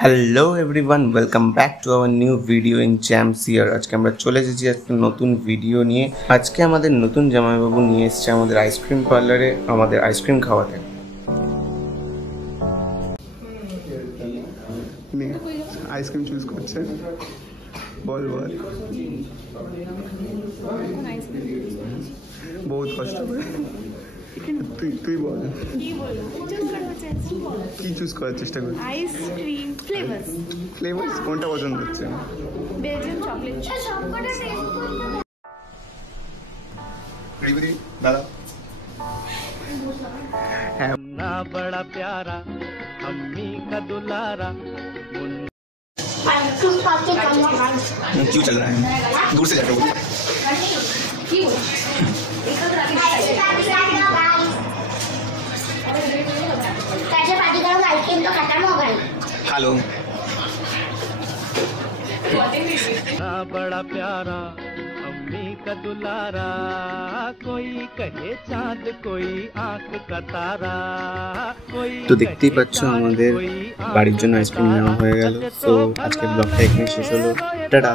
Hello everyone, welcome back to our new video in champs here. আজকে আমরা চলে এসেছি একটা নতুন ভিডিও নিয়ে। আজকে আমাদের নতুন জামাইবাবু নিয়ে এসেছে আমাদের আইসক্রিম পার্লারে আমাদের আইসক্রিম খাওয়াতে। আইসক্রিম চুজ করছে, বল বল। বহুত কষ্ট করে তুই বল কি চুজ করার চেষ্টা করছিস? আইসক্রিম ফ্লেভারস কোনটা পছন্দ হচ্ছে? বেলজিয়াম চকলেট দাদা ना बड़ा प्यारा अम्मी का दुलारा। क्यों चल रहा है? दूर से जाकर खा लो। ना बड़ा प्यारा अम्मी का दुलारा, कोई कहे चांद कोई आंख का तारा। তো দেখতেই পাচ্ছ আমাদের বাড়ির জন্য আইসক্রিম নেওয়া হয়ে গেল। তো আজকের ব্লগটা এখানে শেষ হলো। টাটা।